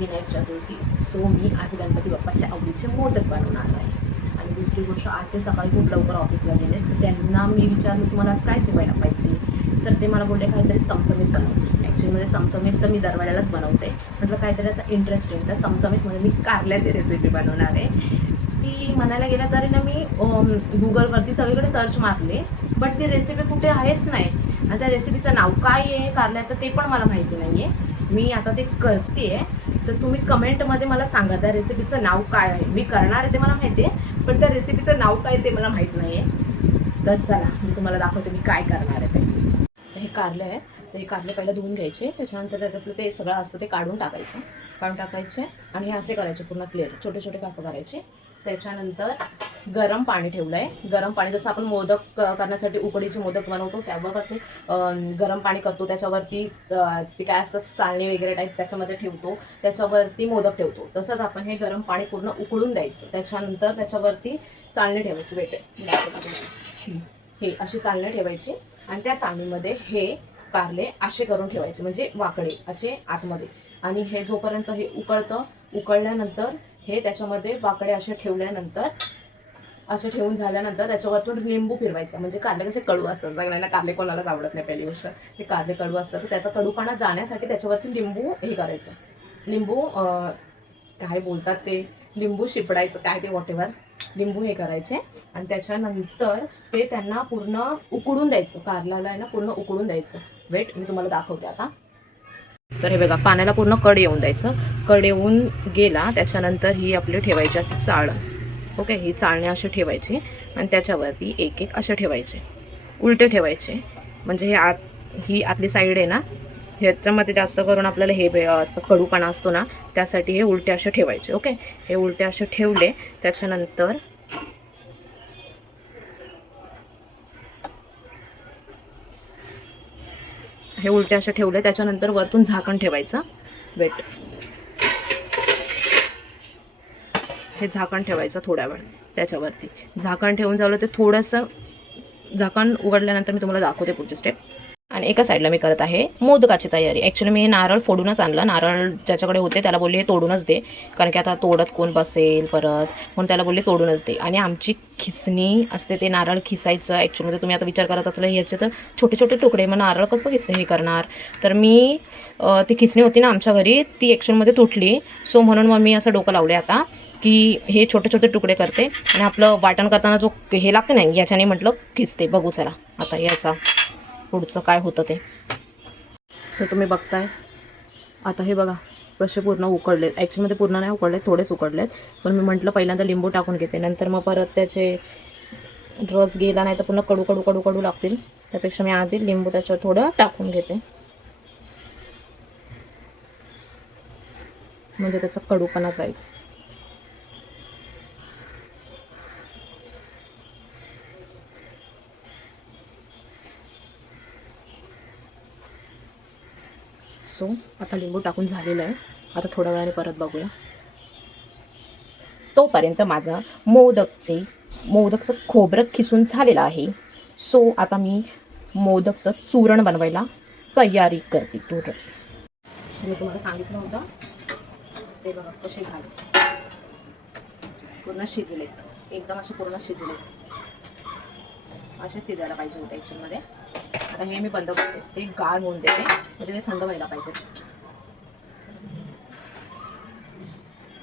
विनायक चतुर्थी. So मी आज गणपती बाप्पाच्या आवडीचे मोदक बनवणार आहे. आणि दुसरी गोष्ट, आज ते सकाळी खूप लवकर ऑफिसला गेले, तर त्यांना मी विचारलं तुम्हाला आज काय जेवायला पाहिजे, तर ते मला बोलले काहीतरी चमचमीत बनव. ॲक्च्युलीमध्ये चमचमीत तर मी दरवेळेलाच बनवते. म्हटलं काहीतरी आता इंटरेस्टिंग, तर चमचमीतमध्ये मी कारल्याची रेसिपी बनवणार आहे. ती म्हणायला गेलं तरी ना मी गुगलवरती सगळीकडे सर्च मारले, बट ती रेसिपी कुठे आहेच नाही. आणि त्या रेसिपीचं नाव काय आहे कारल्याचं ते पण मला माहिती नाही आहे. मी आता ते करते आहे, तर तुम्ही कमेंटमध्ये मला सांगा त्या रेसिपीचं नाव काय आहे. मी करणार आहे ते मला माहिती आहे, पण त्या रेसिपीचं नाव काय ते मला माहीत नाही आहे. तर चला मी तुम्हाला दाखवते मी काय करणार आहे ते. हे कारलं आहे, तर हे कारले पहिला धुवून घ्यायचे. त्याच्यानंतर त्याच्यातलं ते सगळं असतं ते काढून टाकायचे आणि हे असे करायचे पूर्ण क्लिअर छोटे छोटे कापं करायचे. त्याच्यानंतर गरम पाणी ठेवलं आहे. गरम पाणी जसं आपण मोदक करण्यासाठी उकडीचे मोदक बनवतो त्यावर कसे गरम पाणी करतो, त्याच्यावरती ते काय असतं चाळणी वगैरे टाईप त्याच्यामध्ये ठेवतो, त्याच्यावरती मोदक ठेवतो, तसंच आपण हे गरम पाणी पूर्ण उकळून द्यायचं. त्याच्यानंतर त्याच्यावरती चाळणी ठेवायची. हे अशी चाळणी ठेवायची आणि त्या चाळणीमध्ये हे कारले असे करून ठेवायचे, म्हणजे वाकडे असे आतमध्ये. आणि हे जोपर्यंत हे उकळल्यानंतर हे त्याच्यामध्ये वाकडे असे ठेवल्यानंतर, असे ठेवून झाल्यानंतर त्याच्यावरतून लिंबू फिरवायचा. म्हणजे कारले कसे कडू असतात, सगळ्यांना कारले कोणालाच आवडत नाही पहिली गोष्ट. ते कारले कडू असतात, तर त्याचा कडूपणा जाण्यासाठी त्याच्यावरती लिंबू हे करायचं. लिंबू काय बोलतात ते, लिंबू शिपडायचं काय ते वॉटेवर, लिंबू हे करायचे. आणि त्याच्यानंतर ते त्यांना पूर्ण उकडून द्यायचं. कारल्याला आहे ना पूर्ण उकडून द्यायचं. वेट मी तुम्हाला दाखवते आता. तर हे बघा पाण्याला पूर्ण कड येऊन द्यायचं. कड येऊन गेला त्याच्यानंतर ही आपली ठेवायची अशी चाळण. ओके, ही चाळणी अशी ठेवायची आणि त्याच्यावरती एक एक असे ठेवायचे, उलटे ठेवायचे. म्हणजे ही आपली साईड आहे ना, ह्याच्यामध्ये जास्त करून आपल्याला हे असतं कडूपणा असतो ना, त्यासाठी हे उलटे असे ठेवायचे. ओके, हे उलटे असे ठेवले त्याच्यानंतर हे उलटे असे ठेवले त्याच्यानंतर वरतून झाकण ठेवायचं. वेट, हे झाकण ठेवायचं थोड्या वेळ त्याच्यावरती. झाकण ठेवून झालं ते थोडंसं झाकण उघडल्यानंतर मी तुम्हाला दाखवते पुढची स्टेप. आणि एका साईडला मी करत आहे मोदकाची तयारी. ॲक्च्युली मी हे नारळ फोडूनच आणलं. नारळ ज्याच्याकडे होते त्याला बोलले हे तोडूनच दे, कारण की आता तोडत कोण बसेल परत, म्हणून त्याला बोलले तोडूनच दे. आणि आमची खिसणी असते, ते नारळ खिसायचं. ॲक्च्युलीमध्ये तुम्ही आता विचार करत असला ह्याचे तर छोटे छोटे तुकडे, मग नारळ कसं हे करणार. तर मी ती खिसणी होती ना आमच्या घरी, ती ॲक्च्युअलमध्ये तुटली. सो म्हणून मग मी असं डोकं लावले आता की हे छोटे छोटे तुकडे करते आणि आपलं वाटण करताना जो हे लागते ना याच्याने म्हटलं खिसते. बघू चला आता याचा पुढचं काय होतं ते. तर तुम्ही बघताय आता हे बघा कसे पूर्ण उकडलेत. ॲक्च्युअलमध्ये पूर्ण नाही उकडले, थोडेच उकडलेत. पण मी म्हटलं पहिल्यांदा लिंबू टाकून घेते, नंतर मग परत त्याचे रस गेला नाही तर पुन्हा कडू कडू कडू कडू लागतील. त्यापेक्षा मी आधी लिंबू त्याच्यावर थोडं टाकून घेते, म्हणजे त्याचा कडूपणा जाईल. सो आता लिंबू टाकून झालेलं आहे. आता थोड्या वेळाने परत बघूया. तोपर्यंत माझं मोदकचं खोबरं खिसून झालेलं आहे. सो आता मी मोदकचं चूरण बनवायला तयारी करते. सो मी तुम्हाला सांगितलं होतं ते बघा कसे झाले, पूर्ण शिजलेत, एकदम असे पूर्ण शिजलेत. असे शिजायला पाहिजे होते ॲक्च्युअलमध्ये. आता हे मी बंद करते, ते गार होऊन देते, म्हणजे ते थंड व्हायला पाहिजे.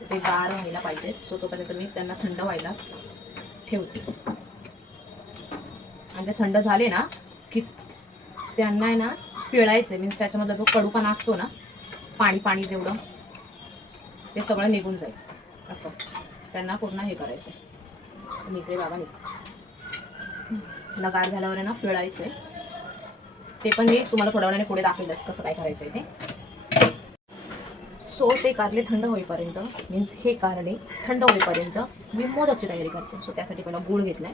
ते गार व्हायला पाहिजे. सो तोपर्यंत मी त्यांना थंड व्हायला ठेवते. आणि ते थंड झाले ना की त्यांना आहे ना पिळायचे, मीन्स त्याच्यामधला जो कडूपणा असतो ना, पाणी पाणी जेवढं ते सगळं निघून जाईल. असं त्यांना पूर्ण हे करायचं. निघले बाबा निघ. त्याला गार झाल्यावर आहे ना पिळायचे. ते पण मी तुम्हाला थोड्या वेळाने पुढे दाखवेलच कसं काय करायचं आहे ते. सो ते कारले थंड होईपर्यंत, मीन्स हे कारले थंड होईपर्यंत मी मोदकची तयारी करते. सो त्यासाठी पहिला गूळ घेतलाय.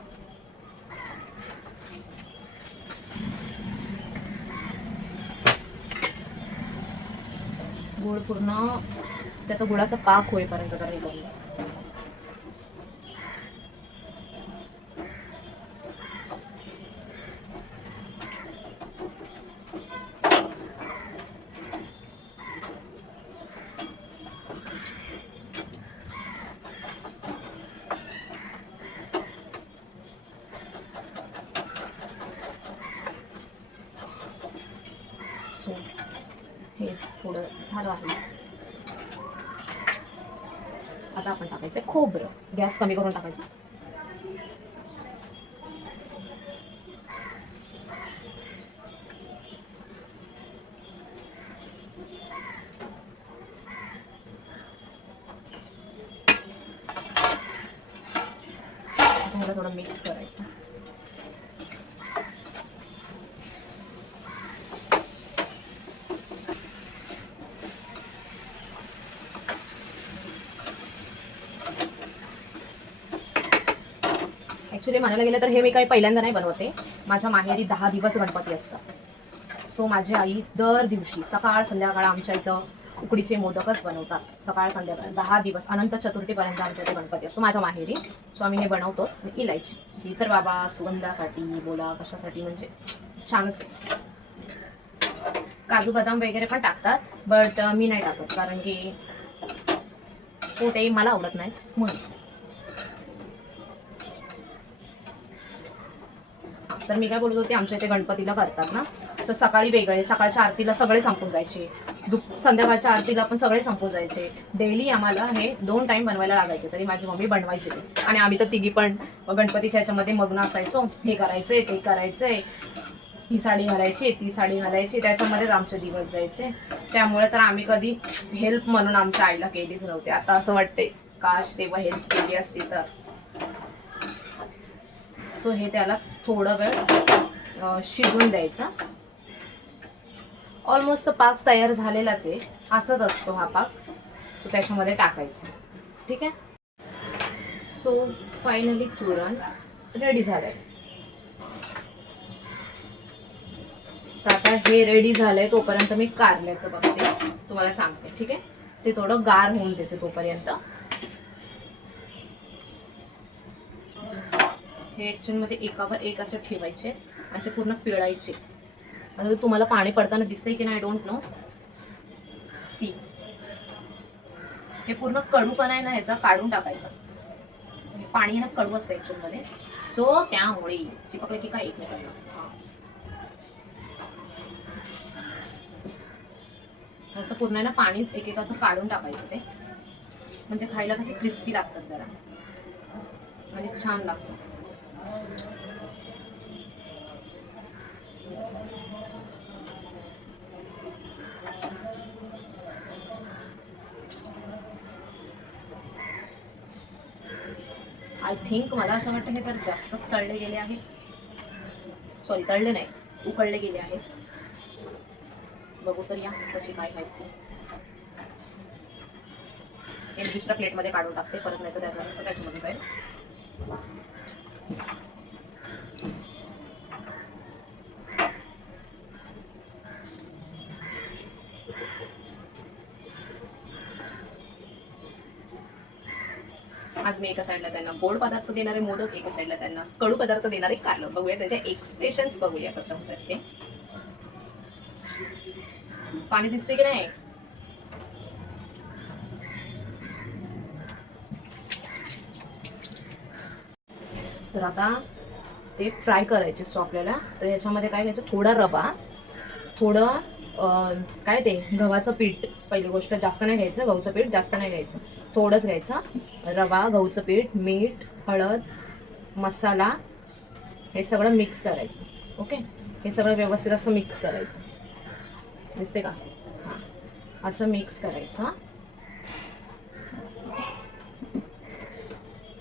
गूळ पूर्ण त्याचा गुळाचा पाक होईपर्यंत करायला. सो हे थोडं झालं आहे. आता आपण टाकायचं खोबरं. गॅस कमी करून टाकायचा. थोडं मिक्स करायचं. ॲक्च्युली म्हणायला गेलं तर हे मी काही पहिल्यांदा नाही बनवते. माझ्या माहेरी 10 दिवस गणपती असतात. सो माझी आई दर दिवशी सकाळ संध्याकाळ आमच्या इथं उकडीचे मोदकच बनवतात. सकाळ संध्याकाळ 10 दिवस अनंत चतुर्थीपर्यंत आमच्या इथे गणपती असतो माझ्या माहेरी. सो आम्ही हे बनवतो. इलायची ही तर बाबा सुगंधासाठी बोला कशासाठी म्हणजे छानच आहे. काजू बदाम वगैरे पण टाकतात, बट मी नाही टाकत कारण की ते मला आवडत नाहीत म्हणून. तर मी काय बोलत होते, आमच्या इथे गणपतीला करतात ना, तर सकाळी वेगळे, सकाळच्या आरतीला सगळे संपून जायचे, संध्याकाळच्या आरतीला पण सगळे संपून जायचे. डेली आम्हाला हे 2 टाइम बनवायला लागायचे, तरी माझी मम्मी बनवायची. आणि आम्ही तर तिघी पण गणपतीच्या ह्याच्यामध्ये मग्न असायचो. हे करायचंय ते करायचंय, ही साडी घालायची ती साडी घालायची, त्याच्यामध्येच आमचे दिवस जायचे. त्यामुळे तर आम्ही कधी हेल्प म्हणून आमच्या आईला केलीच नव्हती. आता असं वाटते काश तेव्हा हेल्प केली असती तर. सो हे त्याला थोडा वेळ शिजवून द्यायचा. ऑलमोस्ट पाक तयार झालेलाच आहे, असंच असतो हा पाक. तो त्याच्यामध्ये टाकायचा. ठीक आहे. सो फायनली चूरण रेडी झालंय. तर आता हे रेडी झालंय तोपर्यंत मी कारल्याचं बघते, तुम्हाला सांगते. ठीक आहे. ते थोडं गार होऊन देते तोपर्यंत. हे ॲक्च्युअलमध्ये एकावर एक असे ठेवायचे आणि ते पूर्ण पिळायचे. आता तुम्हाला पाणी पडताना दिसतंय की नाही, आय डोंट नो. सी, हे पूर्ण कडूपणा आहे ना ह्याचा काढून टाकायचा. पाणी ना कडू असतं ॲक्च्युअलमध्ये. सो त्यामुळे चिपकले की काय एक नाही करणार. असं पूर्ण आहे ना पाणी एकेकाचं काढून टाकायचं. ते म्हणजे खायला कसे क्रिस्पी लागतात जरा आणि छान लागतं. आय थिंक मला असं वाटतं हे जर जास्तच तळले गेले आहे. सॉरी, तळले नाही, उकळले गेले आहेत. बघू तर या कशी काय आहेत ती. एक दुसऱ्या प्लेटमध्ये काढून टाकते परत, नाही तर त्याचा रस्सा त्याच्यामध्ये जाईल. आज मी एका साईडला त्यांना गोड पदार्थ देणारे मोदक, एका साईडला त्यांना कडू पदार्थ देणारे कारलं. बघूया त्याचे एक्सप्रेशन्स, बघूया कसं होतात ते. पाणी दिसते की नाही. तर आता ते फ्राय करायचे. सो आपल्याला तर याच्यामध्ये काय घ्यायचं, थोडा रवा, थोडं काय ते गव्हाचं पीठ. पहिली गोष्ट जास्त नाही घ्यायचं, गहूचं पीठ जास्त नाही घ्यायचं, थोडंच घ्यायचं. रवा, गहूचं पीठ, मीठ, हळद, मसाला, हे सगळं मिक्स करायचं. ओके. हे सगळं व्यवस्थित असं मिक्स करायचं. दिसते का. हां, असं मिक्स करायचं.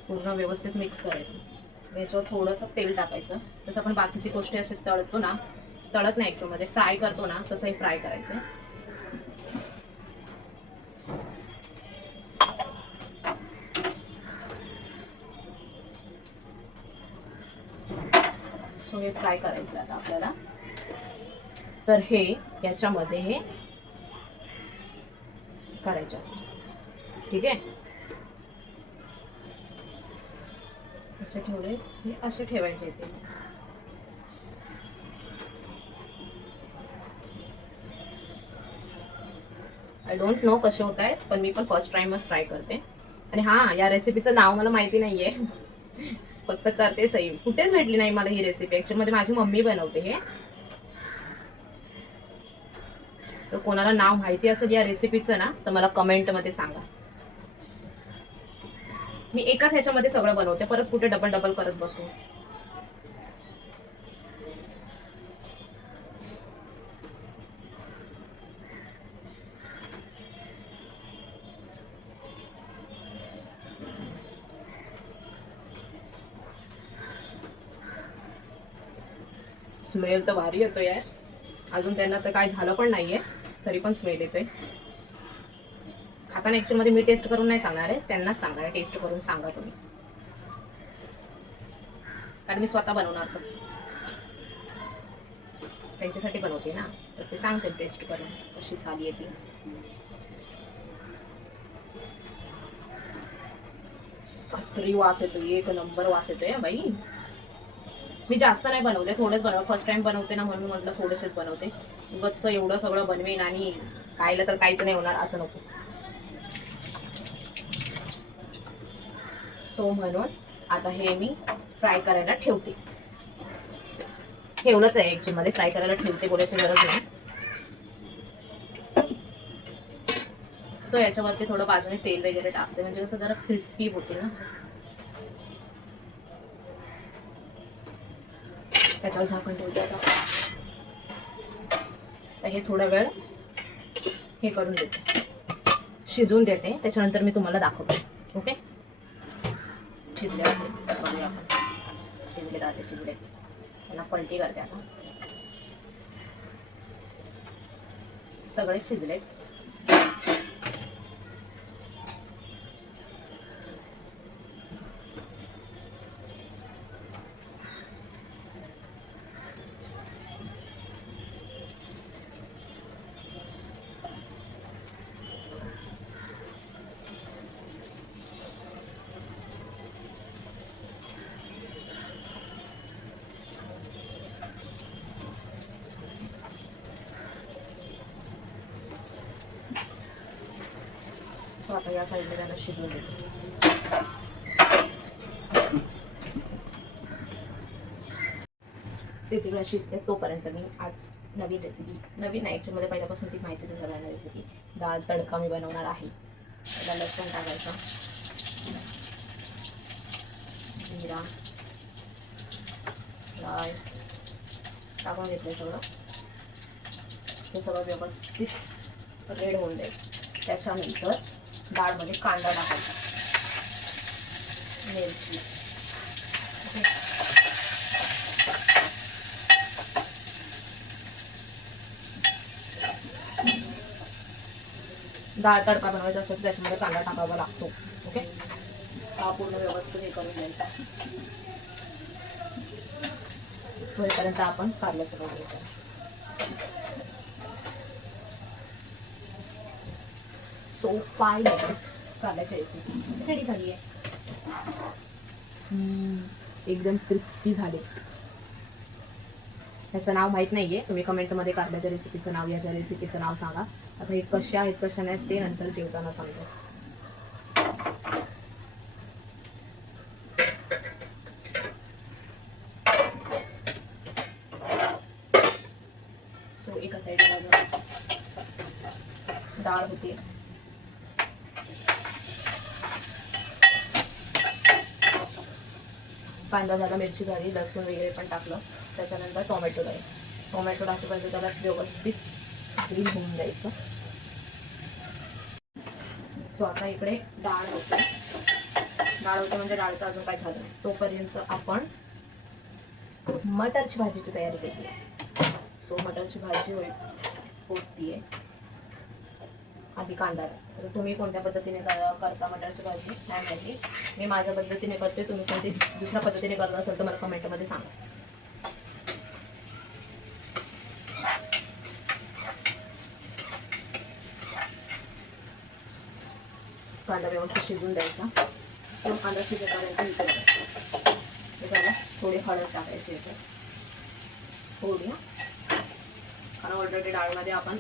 पूर्ण व्यवस्थित मिक्स करायचं. याच्यावर थोडंसं तेल टाकायचं. जसं आपण बाकीची गोष्टी असे तळतो ना, तळत नाही ॲक्च्युअलमध्ये, फ्राय करतो ना, तसंही फ्राय करायचं. सो हे फ्राय करायचं आता आपल्याला. तर हे याच्यामध्ये हे करायचं असं. ठीक आहे. असे ठेवले, हे असे ठेवायचे इथे. आय डोंट नो कसे होत आहेत, पण मी पण फर्स्ट टाइमच ट्राय करते. आणि हां, या रेसिपीचं नाव मला माहिती नाहीये, फक्त करते सही. कुठेच भेटली नाही मला ही रेसिपी. ॲक्च्युअलमध्ये माझी मम्मी बनवते हे. तर कोणाला नाव माहिती असेल या रेसिपीचं ना तर मला कमेंटमध्ये सांगा. मी एकाच ह्याच्यामध्ये सगळं बनवते, परत कुठे डबल डबल करत बसू. स्मेल तर भारी येतोय यार. अजून त्यांना तर काय झालं पण नाहीये तरी पण स्मेल येतोय. खाताना ऍक्च्युअली मध्ये मी टेस्ट करून नाही सांगणार आहे, त्यांनाच सांगणार आहे टेस्ट करून सांगा तुम्ही, कारण मी स्वतः बनवणार तर त्यांच्यासाठी बनवते ना, तर ते सांगते टेस्ट करून कशी झाली आहे ती. खत्री वास येतोय, एक नंबर वास येतोय बाई. मी जास्त नाही बनवले, थोडंच बनव, फर्स्ट टाइम बनवते ना म्हणून म्हटलं थोडेसेच बनवते. उगच एवढं सगळं बनवेन आणि खायला तर काहीच नाही होणार असं नको. सो म्हणून आता हे मी फ्राय करायला ठेवते. ठेवलंच आहे ऍक्च्युअली मध्ये, फ्राय करायला ठेवते बोलायची गरज नाही. सो याच्यावरती थोडं बाजूने तेल वगैरे टाकते म्हणजे कसं जरा क्रिस्पी होते ना. त्याच्यावर झाकण ठेवते आता. तर हे थोडा वेळ हे करून देते, शिजवून देते, त्याच्यानंतर मी तुम्हाला दाखवते. ओके, शिजले बघूया आपण. शिजले राहते, शिजले. त्यांना पलटी करते आता. सगळे शिजले. सो आता या साईडने त्यांना शिजवून देते. ते तिकडे शिजते तोपर्यंत मी आज नवीन रेसिपी, नवीन ॲक्च्युअलमध्ये पहिल्यापासून ती माहितीच आहे सगळ्यांना रेसिपी. दाल तडका मी बनवणार आहे. त्याला लसूण टाकायचं, जिरा राय टाकून घेतलं सगळं. हे सगळं व्यवस्थित रेड होऊन द्यायचं. त्याच्यानंतर डाळमध्ये कांदा टाकायचा, मिरची. डाळ तडका बनवायचा असेल तर त्याच्यामध्ये कांदा टाकावा लागतो. ओके, हा पूर्ण व्यवस्थित हे करून घ्यायचा. होईपर्यंत आपण कारल्याचं बनवायचं. सो 5 मिनिट कारल्याची रेसिपी रेडी झाली आहे. एकदम क्रिस्पी झाले. ह्याचं नाव माहीत नाहीये, तुम्ही कमेंटमध्ये कारल्याच्या रेसिपीचं नाव, याच्या रेसिपीचं नाव सांगा. आता हे कशा आहेत कशा नाहीत ते नंतर जेवताना समजेल. सो एका साईडला डाळ होते. कांदा झाला, मिरची झाली, लसूण वगैरे पण टाकलं. त्याच्यानंतर टोमॅटो टाकेपर्यंत त्याला व्यवस्थित ग्रीन होऊन द्यायचं. सो आता इकडे डाळ होते म्हणजे डाळचं अजून काय झालं नाही तोपर्यंत आपण मटरची भाजीची तयारी केली. सो मटरची भाजी होतीये. आधी कांदा. तर तुम्ही कोणत्या पद्धतीने करता मटरची भाजी नाही माहिती, मी माझ्या पद्धतीने करते. तुम्ही कोणती दुसऱ्या पद्धतीने करत असेल तर मला कमेंटमध्ये सांगा. कांदा व्यवस्थित शिजून द्यायचा. तो कांदा शिजेपर्यंत हे झालं. थोडी हळद टाकायची याच्यात, थोडी, कारण ऑलरेडी डाळमध्ये आपण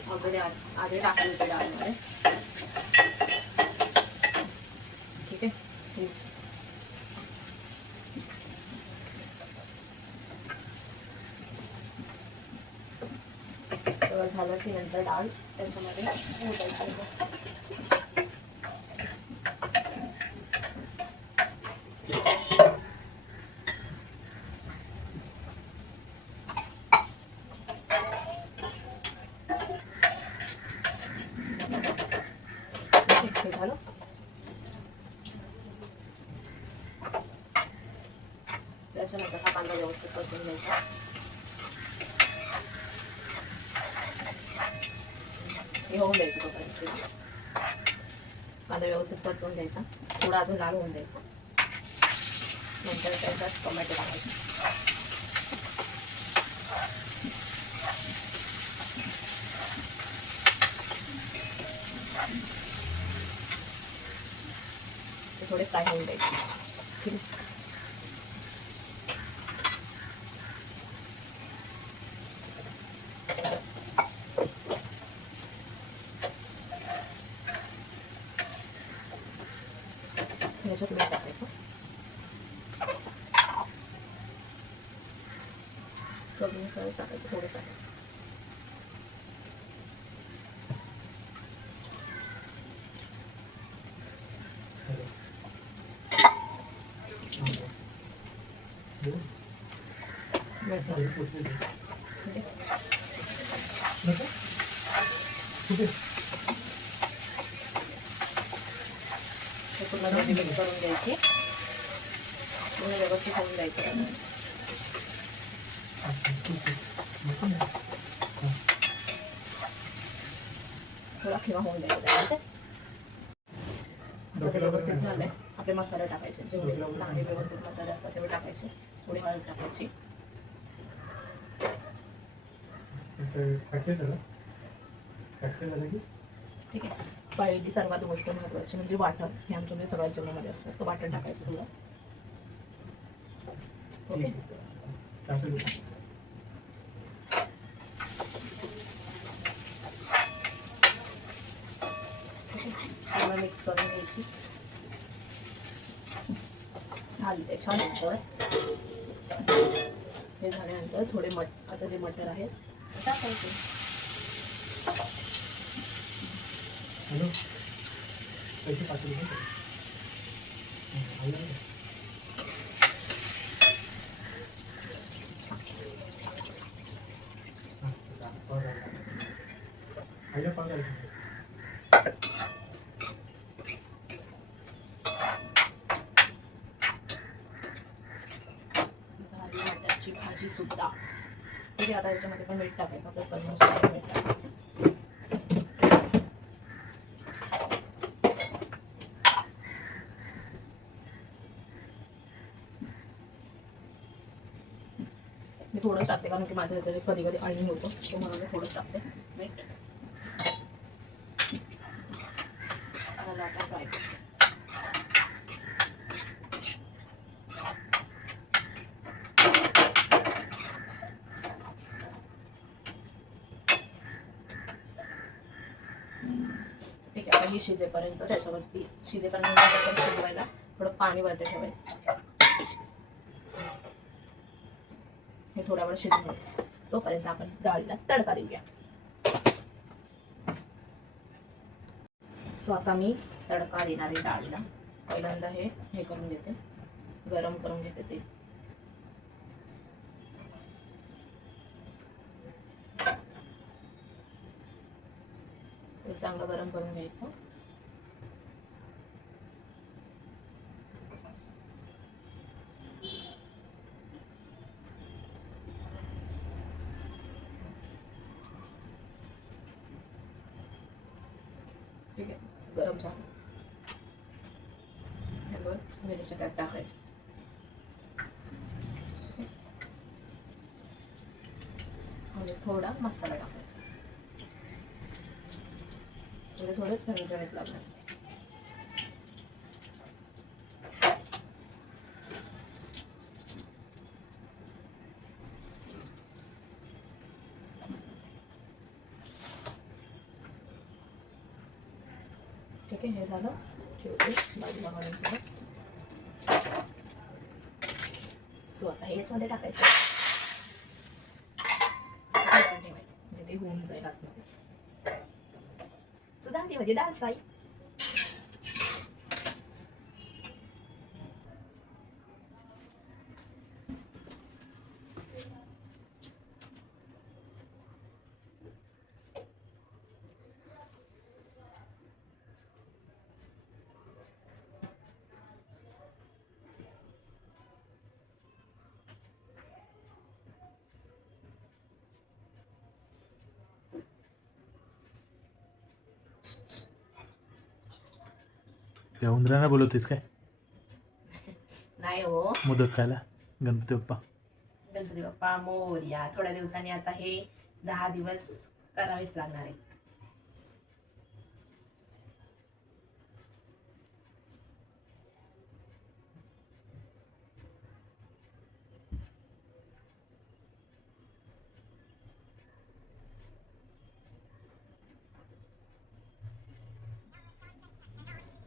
आधी टाकली होती डाळमध्ये. ठीक आहे, सगळं झालं त्याच्यावरती नंतर डाळ त्याच्यामध्ये ओतायची. झालं. त्याच्यानंतर हा कांदा व्यवस्थित परतून घ्यायचा. हे होऊन द्यायचं तोपर्यंत. कांदा व्यवस्थित परतून घ्यायचा, थोडा अजून लाल होऊन द्यायचा. नंतर त्याच्यात टोमॅटो टाकायचे. थोडे फ्राय होऊन द्यायचे. ठीक आहे. ह्याच्यात मीठ टाकायचं. चवीनुसार टाकायचं, थोडं टाकायचं. पूर्ण ग्रेव्ही मिक्स करून द्यायची. पूर्ण व्यवस्थित होऊन द्यायचं. थोडा खिमा होऊन द्यायचा. जर व्यवस्थित झालंय, आपले मसाले टाकायचे. जेवढे चांगले व्यवस्थित मसाले असतात तेवढे टाकायचे. थोडी हळद टाकायची. ठीक आहे. पहिली सर्वात गोष्ट महत्वाची म्हणजे वाटण. हे आमच्यामध्ये सगळ्यात जेवणामध्ये असतं. तो वाटण टाकायचं थोडं. ओके. मिक्स करून घ्यायची. झाली त्याच्यानंतर हे झाल्यानंतर थोडे आता जे मटर आहे टाकायचे. मटरची भाजी सुद्धा. ठीक आहे. आता याच्यामध्ये पण मीठ टाकायचं. आपल्या चवीनुसार मीठ टाकायचं. मी थोडंच टाकते कारण की माझ्या ह्याच्याने कधी कधी अळणी होतो, तो म्हणून मी थोडंच टाकते मीठ. आता फ्राय ठीक आहे. आता ही शिजेपर्यंत त्याच्यावरती शिजवायला थोडं पाणी वरती ठेवायचं. हे थोडा वेळ शिजवून तोपर्यंत आपण डाळीला तडका देऊया. सो आता मी तडका देणार आहे डाळीला. पहिल्यांदा हे करून घेते, गरम करून घेते ते. चांगलं गरम करून घ्यायचं. ठीक आहे. गरम झालं. मिरच्या त्यात टाकायचे. आणि थोडा मसाला टाकायचा, म्हणजे थोडं चमचमीत लागण्यासाठी. ठीक आहे. हे झालं. ठेवते बाजूला काढून थोडं. सो आता हे याच्यामध्ये टाकायचं. ठेवायचं म्हणजे ते होऊन होऊन जाईल आतमध्ये. सुधांती म्हणजे डाळ फ्राय. त्या उंदरांना बोलवतेस काय नाही हो, मोदक खायला? गणपती बाप्पा. गणपती बाप्पा मोरया. थोड्या दिवसांनी आता हे 10 दिवस करावेच लागणार आहे.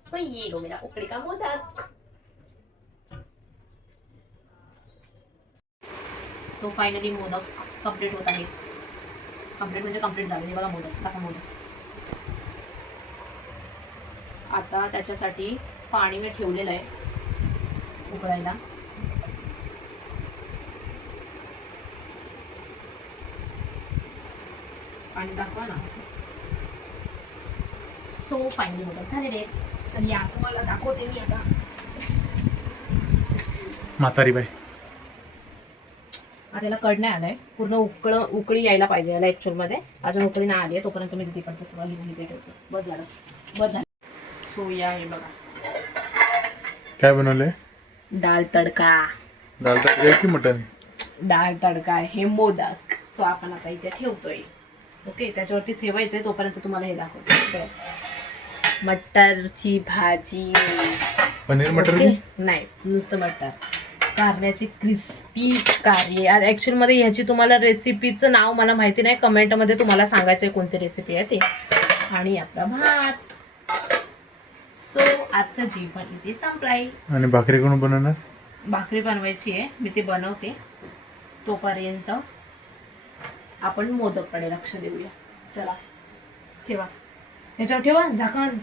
सो ये लो मेरा उकड़ी का modak. So finally modak complete होत आहे. कम्प्लीट म्हणजे कम्प्लीट झाले. बघा मोदक, टाका मोदक. आता त्याच्यासाठी पाणी मी ठेवलेलं आहे उकळायला. पाणी दाखवा ना. सो फायनली मोदक झालेले आहेत. चल या तुम्हाला दाखवते मी आता. म्हातारी बाई. आता याला कड नाही आलाय. पूर्ण उकळी यायला पाहिजे याला ऍक्च्युअल मध्ये. अजून उकळी नाही आली आहे. तोपर्यंत मी तिकडचं सगळं लिहून इथे ठेवतो. बस झालं. सो या हे बघा. काय बनवलंय? डाळ तडका. दाल तडका की मटन? डाळ तडका हे मोदक. सो आपण आता इथे ठेवतोय. ओके, त्याच्यावरती ठेवायचंय. तोपर्यंत तुम्हाला हे दाखवतो. मटरची भाजी. पनीर मटर ओके? नाही, नुसतं मटर. कारल्याची क्रिस्पी कारली. ऍक्च्युअल मध्ये ह्याची तुम्हाला रेसिपीचं नाव मला माहिती नाही. कमेंटमध्ये तुम्हाला सांगायचंय कोणती रेसिपी आहे ते. आणि आपला भात. सो आजचं जेवण इथे संपलाय. आणि भाकरी कोण बनवणार? भाकरी बनवायची आहे, मी ते बनवते. तोपर्यंत आपण मोदककडे लक्ष देऊया. चला ठेवा, याच्यावर ठेवा झाकण.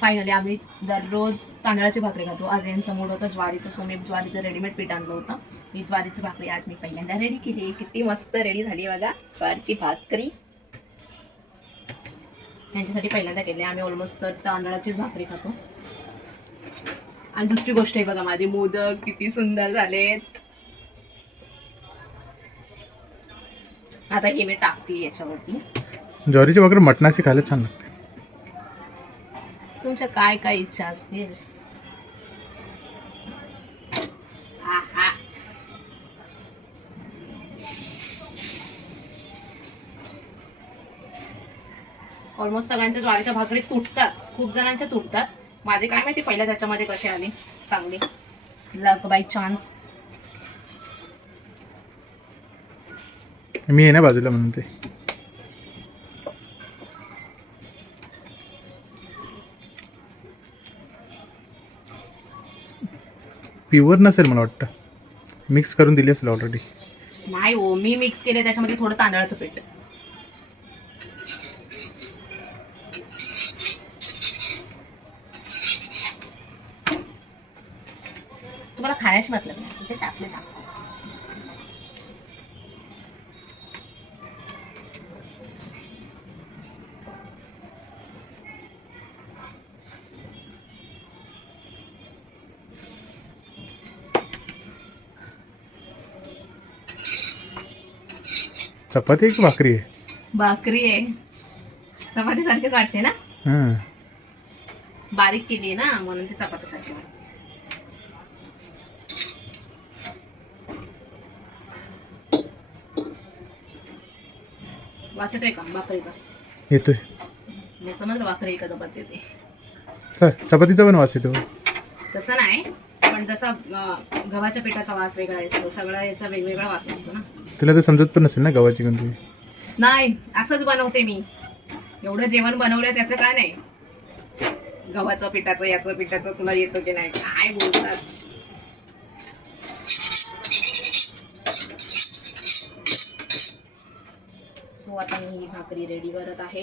फायनली आम्ही दररोज तांदळाची भाकरी खातो. आज यांचा मूड होता ज्वारीचं. सो मी ज्वारीचं रेडीमेड पीठ आणलं होतं. ही ज्वारीची भाकरी आज मी पहिल्यांदा रेडी केली. किती मस्त रेडी झाली बघा ज्वारीची भाकरी. यांच्यासाठी पहिल्यांदा केली. आम्ही ऑलमोस्ट तांदळाचीच भाकरी खातो. आणि दुसरी गोष्ट आहे बघा, माझे मोदक किती सुंदर झालेत. आता हे मी टाकते याच्यावरती. ज्वारीची भाकरी मटणाची खायला छान लागते. तुमच्या काय काय इच्छा असतील. ऑलमोस्ट सगळ्यांच्या ज्वारीच्या भाकरी तुटतात. खूप जणांच्या तुटतात. माझे काय माहिती पहिल्या त्याच्यामध्ये कसे आले चांगले. लक बाय चान्स. मी आहे ना बाजूला म्हणून ते. प्युअर नसेल मला वाटतं. मिक्स करून दिली असेल ऑलरेडी. नाही हो, मी मिक्स केले त्याच्यामध्ये थोडं तांदळाचं पीठ. तुम्हाला खाण्याशी मतलब नाही. तेच आपलं सांग. चपाती आहे की भाकरी आहे? भाकरी आहे. चपाती सारखीच वाटते ना. हां, बारीक केली ना म्हणून ती चपाती सारखी वाटते. वास येतोय का भाकरीचा? येतोय. मी समजलं भाकरी का चपाती येते. काय चपातीचा पण वास येतो? तसं नाही, पण जसा गव्हाच्या पिठाचा वास वेगळा असतो. सगळा याचा वेगवेगळा वास असतो ना. तुला तर समजत पण नसेल ना गव्हाची कोणती. नाही, असंच बनवते मी. एवढं जेवण बनवलंय त्याचं काय नाही. गव्हाचं पिठाचं याचं पिठाचं तुला येतं की नाही काय बोलतात. सो आता मी ही भाकरी रेडी करत आहे.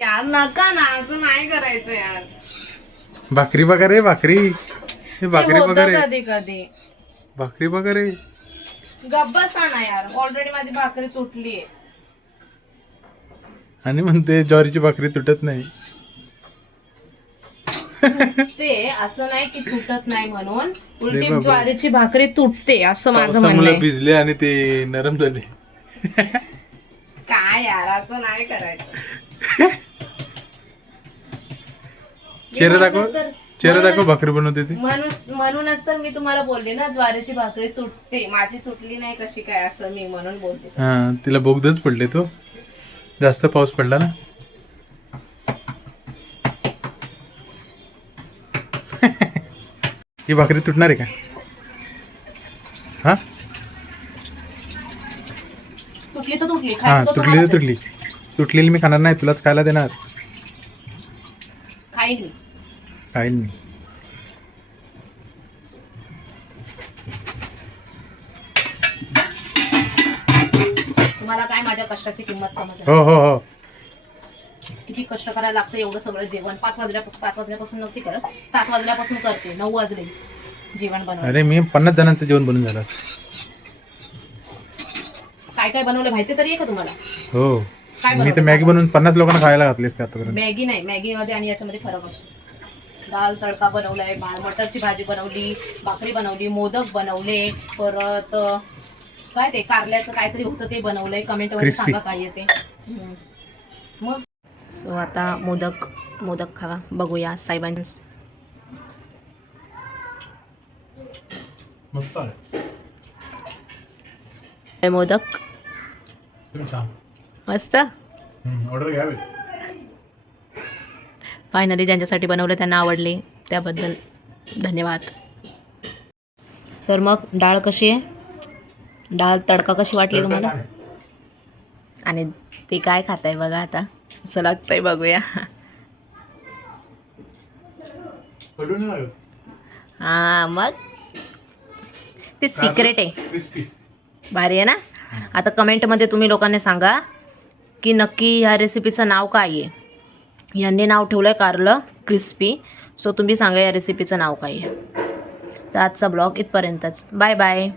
यार नका ना, असं नाही करायचं यार. भाकरी बघा रे, भाकरी. हे भाकरी बघा रे, कधी कधी भाकरी बघा रे. गब्बसा ना यार, ऑलरेडी माझी भाकरी तुटली आहे. आणि म्हणते ज्वारीची भाकरी तुटत नाही. ते असं नाही की तुटत नाही म्हणून, रे उलटी बाबा. ज्वारीची भाकरी तुटते असं माझं म्हणणं पावसामुळे आहे. भिजले आणि ते नरम झाले. काय यार, असं नाही करायचं. चेहरा दाखव, म्हणूनच तर- चेहरा दाखव, म्हणूनच- भाकरी बनवते ती. म्हणूनच तर मी तुम्हाला बोलले ना, ज्वारीची भाकरी तुटते. माझी तुटली नाही कशी काय, असं मी म्हणून बोलते. हा, तिला बोगदच पडले तो, जास्त पाऊस पडला ना. ही भाकरी तुटणार आहे का? हा तुटली तर तुटली, हा, खायचं तर तुटली तुम्हालाच तर आहे. तुटली. तुटलेली मी खाणार नाही, तुलाच खायला देणार. खाईन मी. खाईल मी. तुम्हाला काय माझ्या कष्टाची किंमत समजली? हो हो हो. किती कष्ट करायला लागतं एवढं सगळं जेवण. 5 वाजल्यापासून नव्हती करत, 7 वाजल्यापासून करते. 9 वाजले जेवण बनवलं. अरे मी 50 जणांचं जेवण बनवून झालं. काय काय बनवलं माहिती तरी आहे का तुम्हाला? हो, काय मी तर बनवलं मॅगी सांगा? बनवून 50 लोकांना खायला घातली असते आतापर्यंत. मॅगी नाही, मॅगी मध्ये आणि याच्यामध्ये फरक असतो. दाल तडका बनवलाय, मटरची भाजी बनवली, भाकरी बनवली, मोदक बनवले, परत काय ते कारल्याचं काहीतरी होतं ते बनवलंय. कमेंट मध्ये Crispy. सांगा काय येते. मग सो आता मोदक खावा, बघूया साहेबांस. मस्त मोदक छान. मस्त. ऑर्डर घ्यावे. फायनली ज्यांच्यासाठी बनवलं त्यांना आवडले, त्याबद्दल धन्यवाद. तर मग डाळ कशी आहे, डाळ तडका कशी वाटली तुम्हाला? आणि ते काय खाताय बघा आता, असं लागतंय, बघूया. हा मग ते सिक्रेट आहे, क्रिस्पी. भारी आहे ना. आता कमेंटमध्ये तुम्ही लोकांनी सांगा की नक्की ह्या रेसिपीचं नाव काय आहे. यांनी नाव ठेवलं आहे कारलं क्रिस्पी. सो तुम्ही सांगा या रेसिपीचं नाव काय आहे. तर आजचा ब्लॉग इथपर्यंतच. Bye bye.